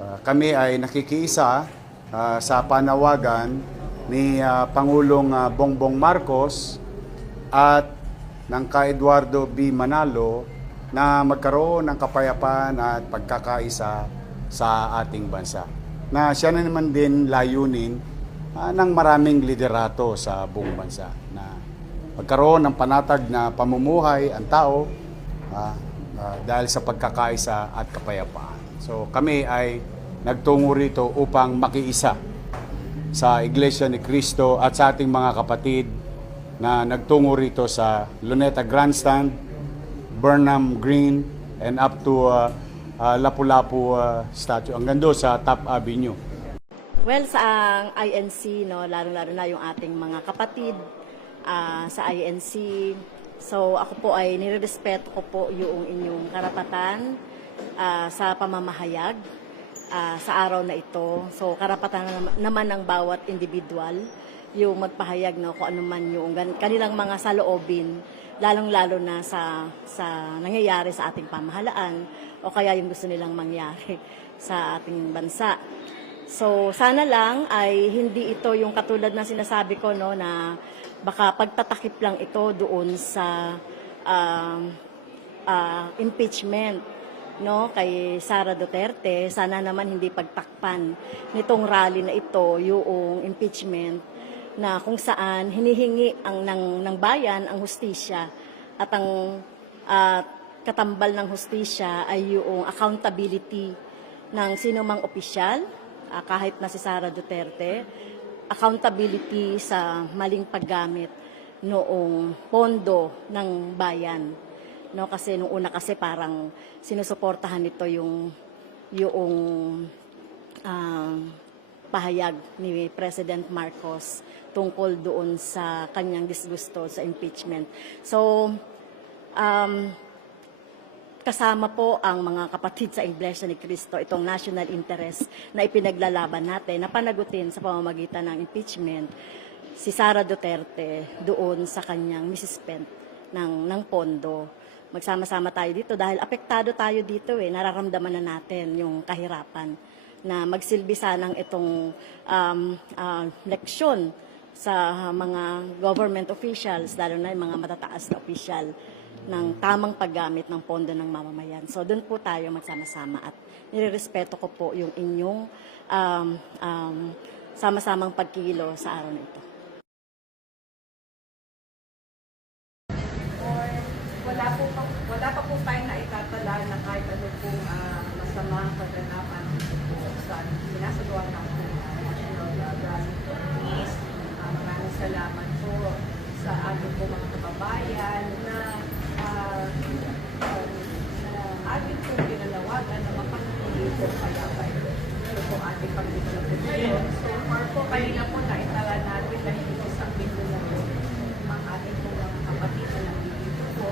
Kami ay nakikiisa sa panawagan ni Pangulong Bongbong Marcos at ng ka Eduardo B. Manalo na magkaroon ng kapayapaan at pagkakaisa sa ating bansa. Na siya na naman din layunin ng maraming liderato sa buong bansa na magkaroon ng panatag na pamumuhay ang tao dahil sa pagkakaisa at kapayapaan. So kami ay nagtungo rito upang makiisa sa Iglesia ni Cristo at sa ating mga kapatid na nagtungo rito sa Luneta Grandstand, Burnham Green, and up to Lapu-Lapu statue, hanggang doon sa Top Avenue. Well, sa INC, no, lalo-lalo na yung ating mga kapatid sa INC. So ako po ay nirerespeto ko po yung inyong karapatan sa pamamahayag sa araw na ito. So karapatan naman ng bawat individual yung magpahayag no, kung ano man yung kanilang mga saloobin, lalong-lalo na sa nangyayari sa ating pamahalaan o kaya yung gusto nilang mangyari sa ating bansa. So sana lang ay hindi ito yung katulad na sinasabi ko no, na baka pagtatakip lang ito doon sa impeachment no, kay Sara Duterte. Sana naman hindi pagtakpan nitong rally na ito yung impeachment na kung saan hinihingi ng bayan ang hustisya at ang katambal ng hustisya ay yung accountability ng sino mang opisyal, kahit na si Sara Duterte, accountability sa maling paggamit noong pondo ng bayan. No, kasi nung una kasi parang sinusuportahan nito yung pahayag ni President Marcos tungkol doon sa kanyang disgusto sa impeachment. So, kasama po ang mga kapatid sa Iglesia ni Cristo, itong national interest na ipinaglalaban natin, na panagutin sa pamamagitan ng impeachment si Sara Duterte doon sa kanyang misispend ng pondo. Magsama-sama tayo dito dahil apektado tayo dito nararamdaman na natin yung kahirapan na magsilbi sanang itong leksyon sa mga government officials, lalo na yung mga matataas na opisyal, ng tamang paggamit ng pondo ng mamamayan. So doon po tayo magsama-sama at nirerespeto ko po yung inyong sama-samang pagkilo sa araw na ito. Wala pa po tayo na itatala na kahit ano pong masamang pagkanapan sa sinasagawa ng National Rally for Peace. Maraming salamat po sa ating po mga kababayan na ating po pinalawagan na mapatuloy po kaya ito po ating pagkakaroon. So far po kanina po na itala natin dahil isang minuto na po ang ating po mga kapatid na nandito po.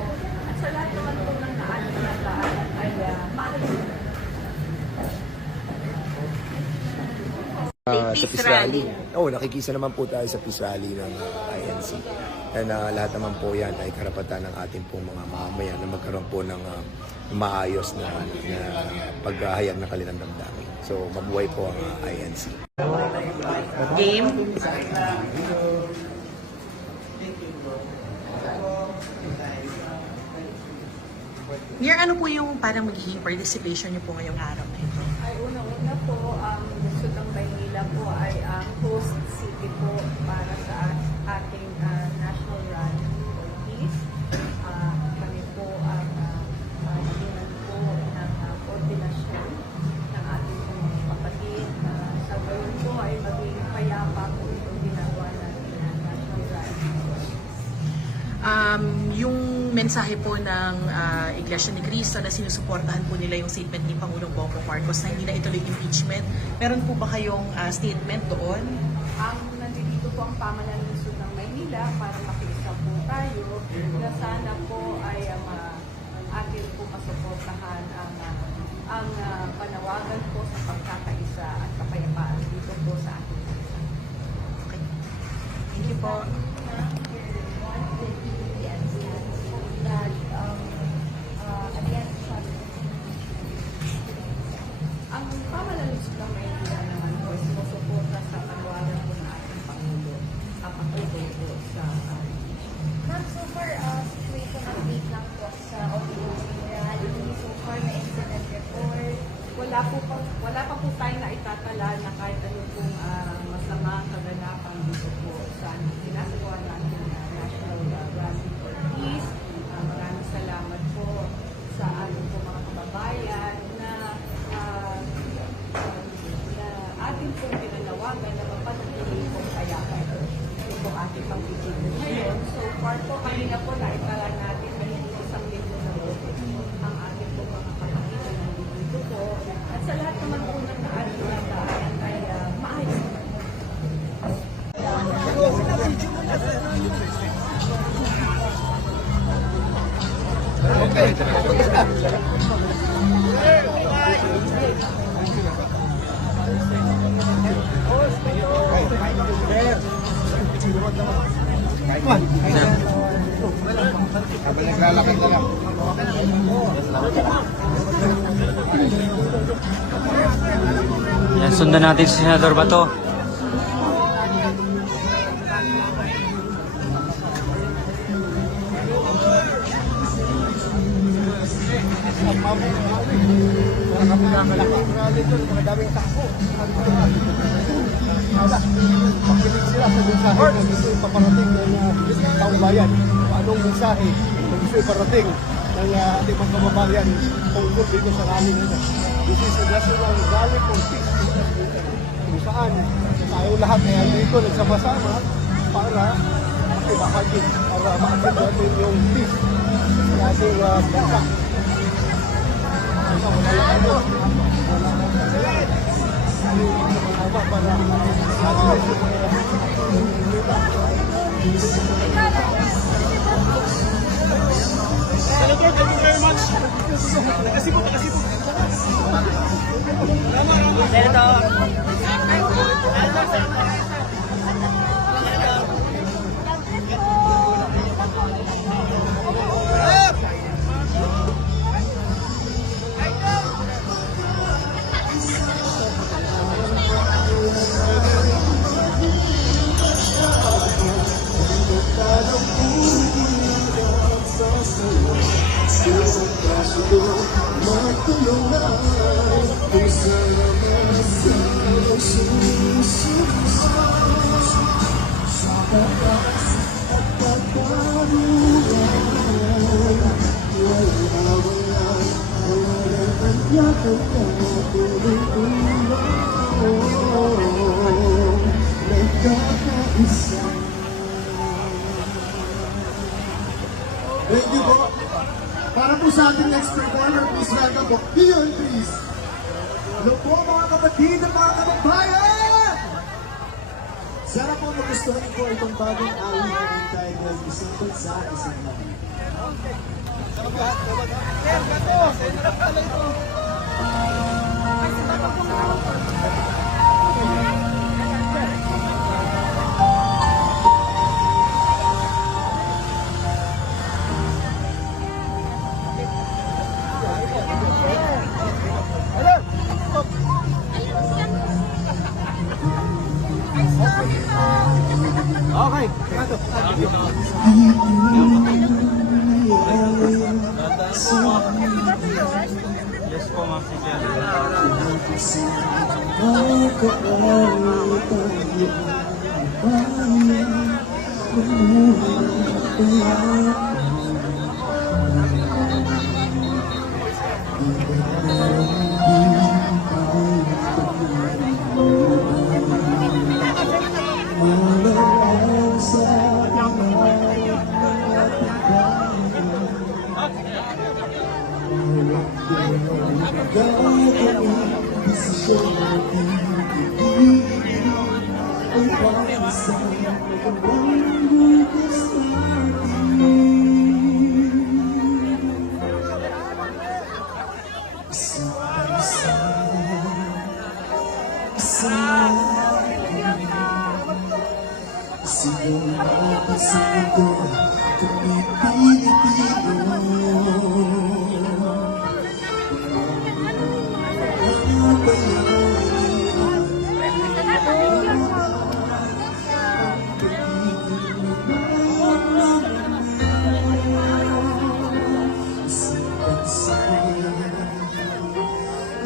At sa lahat naman po ng naalaan ay maalis. Sa peace rally. Nakikisa naman po tayo sa peace rally ng INC. And lahat naman po yan ay karapatan ng ating pong mga mamamayan na magkaroon po ng maayos na paghahayag ng kanilang damdamin. So mabuhay po ang INC. Game. Mayor, ano po yung parang magiging participation niyo po ngayong araw na ito? Ay, una-una po, ang gusto ng Maynila po ay host city po para sa ating National Rally for Peace. Kami po ang hinan po ng koordinasyon ng ating mga kapatid. Sa gayon po ay maging payapa po itong ginagawa natin ang National Rally for Peace. Yung mensahe po ng Iglesia ni Cristo na sinusuportahan po nila yung statement ni Pangulong Bongbong Marcos na hindi na ituloy impeachment. Meron po ba kayong statement doon? Nandito po ang pamalanlisod ng Maynila para makiisa po tayo na sana po ay atin po masuportahan ang panawagan po sa pagkakaisa at kapayapaan dito po sa ating bansa. Okay. Thank you po. Ang pamalanlisod wala pa po tayo na itatala na kahit ano pong masama kaganapan dito po sa ginagawa natin na National Rally for Peace. Maraming salamat po sa ating po mga kababayan na ating pong pinanawagan na mapanatili po kaya ito po ating pagtitipid ngayon. So far po kami na po naitala natin na hindi isang linggo na po ang ating po mga kapatid na nandito po. At sa lahat naman po ng ating nagaan ay maayos naman. Yan, sundan natin si Senador Bato. Makinig sila sa mensahe na gusto ipaparating ng taong bayan. Anong mensahe na gusto iparating ng ating mga kababayan tungkol dito sa rally nila. This is a national rally for peace. Kung saan tayo lahat ay andito nagsama-sama para makibahagi, para maakit natin yung peace sa ating bansa. Wala lang ano. Wala lang Senator, thank you very much. Kasi po. Thank you po. Para po sa ating next performer, please welcome po. Dion, please. Hello po mga kapatid at mga kababayan! Sana po magustuhan niyo po itong bagong awit na entitled Isang Bansa, Isang Lahat. Yes po, ma'am.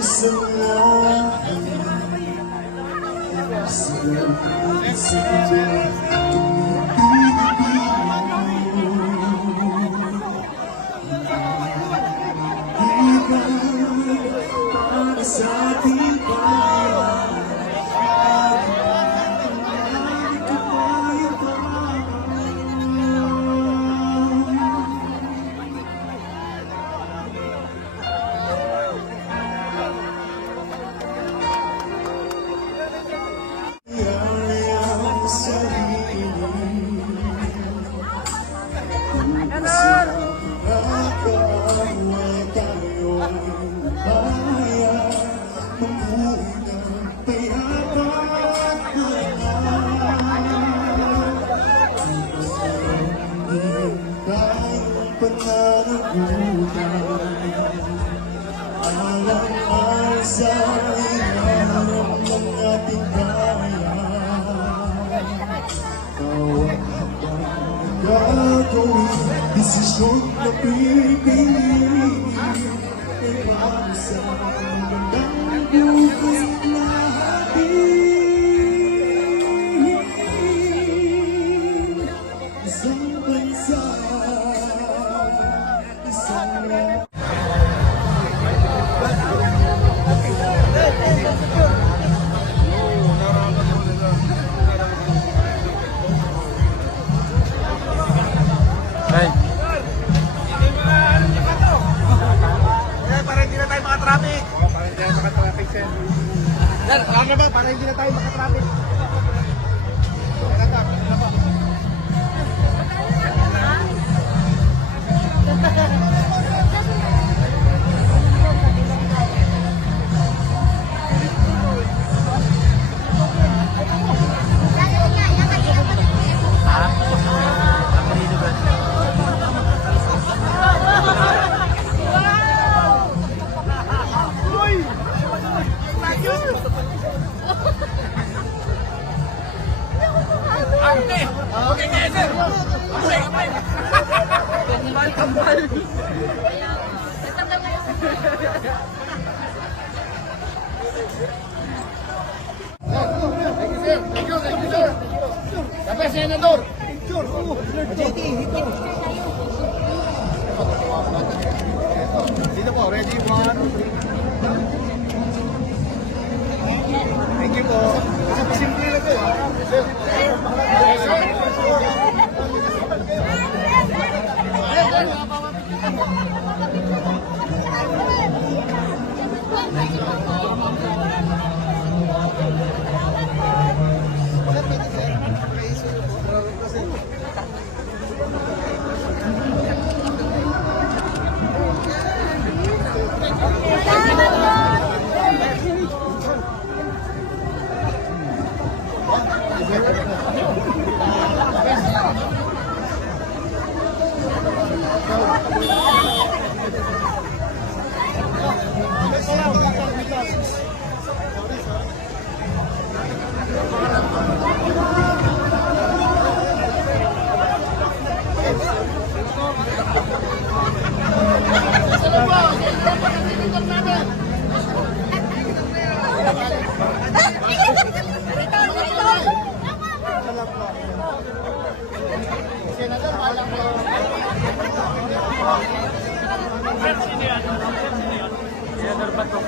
So Desisyon na pipiliin ay para sa magandang bukas natin. Isang bansa, isang Ay, Para hindi na tayo makatraffic. Para hindi na makatraffic, sir. Sir, ano ba? Para hindi na tayo makatraffic. Dito po, ready, 1, 2, 3. Thank you po. Simple lang po. Senador Bato,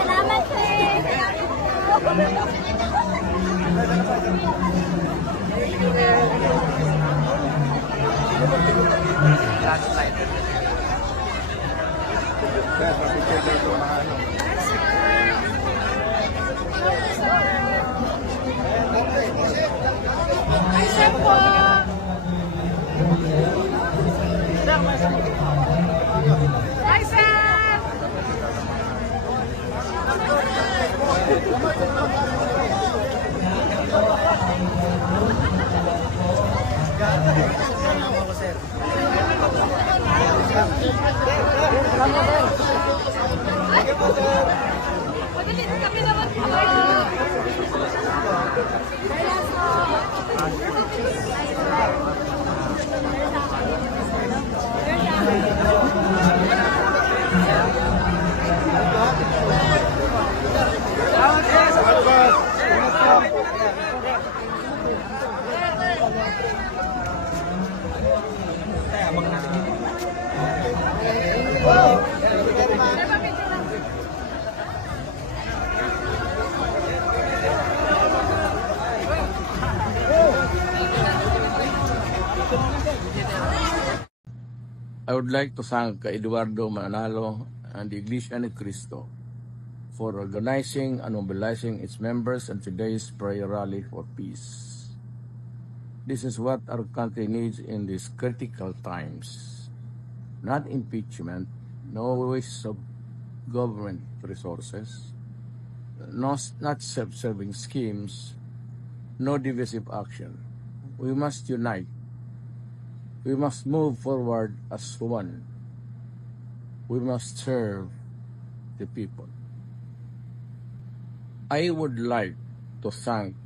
Salamat, sir. I would like to thank Eduardo Manalo and the Iglesia ni Cristo for organizing and mobilizing its members on today's prayer rally for peace. This is what our country needs in these critical times. Not impeachment, no waste of government resources, not self-serving schemes, no divisive action. We must unite. We must move forward as one. We must serve the people. I would like to thank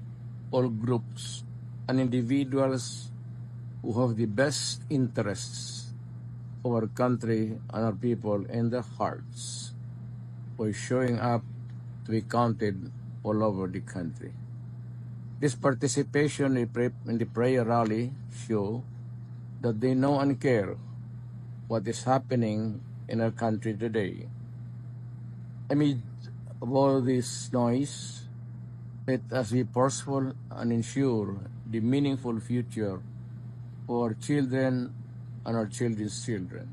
all groups and individuals who have the best interests of our country and our people in their hearts for showing up to be counted all over the country. This participation in the prayer rally show that they know and care what is happening in our country today. Amid all this noise, let us be forceful and ensure the meaningful future for our children and our children's children.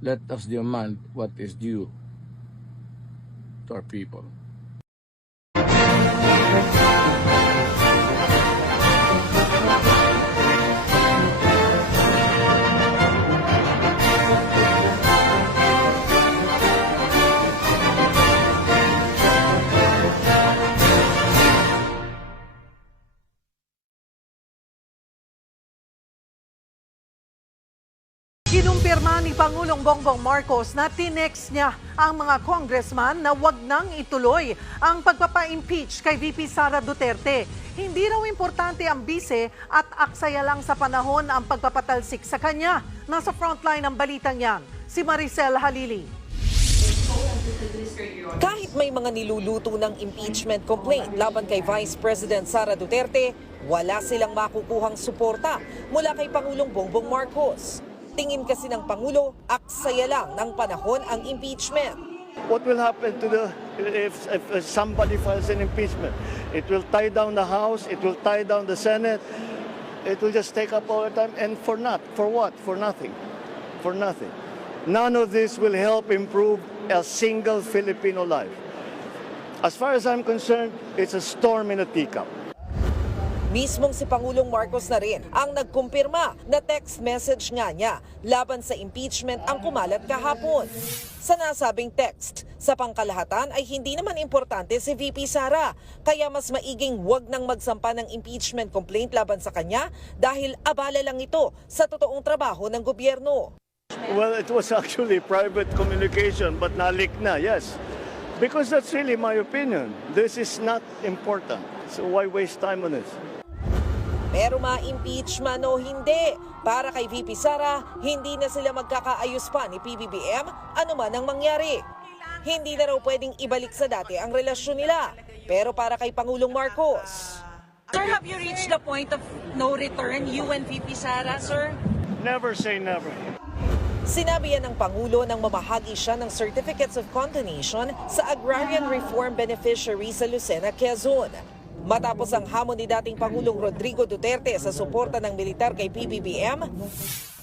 Let us demand what is due to our people. Kinumpirma ni Pangulong Bongbong Marcos na tinext niya ang mga congressman na wag nang ituloy ang pagpapa-impeach kay VP Sara Duterte. Hindi raw importante ang bise at aksaya lang sa panahon ang pagpapatalsik sa kanya. Nasa frontline ng balitang yan, si Maricel Halili. Kahit may mga niluluto ng impeachment complaint laban kay Vice President Sara Duterte, wala silang makukuhang suporta mula kay Pangulong Bongbong Marcos. Tingin kasi ng Pangulo, aksaya lang ng panahon ang impeachment. What will happen to if somebody files an impeachment? It will tie down the House, it will tie down the Senate, it will just take up all the time, and for what? For nothing. For nothing. None of this will help improve a single Filipino life. As far as I'm concerned, it's a storm in a teacup. Mismong si Pangulong Marcos na rin ang nagkumpirma na text message nga niya laban sa impeachment ang kumalat kahapon. Sa nasabing text, sa pangkalahatan ay hindi naman importante si VP Sara, kaya mas maiging wag nang magsampa ng impeachment complaint laban sa kanya dahil abala lang ito sa totoong trabaho ng gobyerno. Well, it was actually private communication, but nalik na, yes. Because that's really my opinion. This is not important. So why waste time on this? Pero ma-impeach man o hindi, para kay VP Sara, hindi na sila magkakaayos pa ni PBBM anuman ang mangyari. Hindi na raw pwedeng ibalik sa dati ang relasyon nila. Pero para kay Pangulong Marcos, Sir, have you reached the point of no return, you and VP Sara, sir? Never say never. sinabi yan ng Pangulo nang mamahagi siya ng Certificates of Condonation sa Agrarian Reform Beneficiary sa Lucena, Quezon. Matapos ang hamon ni dating Pangulong Rodrigo Duterte sa suporta ng militar kay PBBM,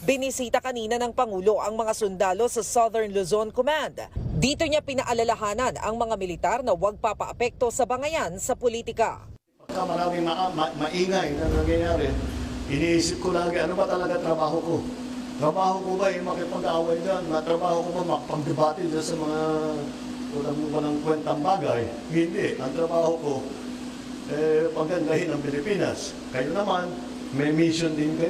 binisita kanina ng Pangulo ang mga sundalo sa Southern Luzon Command. Dito niya pinaalalahanan ang mga militar na huwag papaapekto sa bangayan sa politika. Pagka maraming maingay na nangyayari, iniisip ko lagi, ano ba talaga trabaho ko? Trabaho ko ba yung makipag-away dyan? Trabaho ko ba makapag-debate dyan sa mga walang kwentang bagay. Hindi. Ang trabaho ko, pagandahin ang Pilipinas. Kayo naman, may mission din kayo.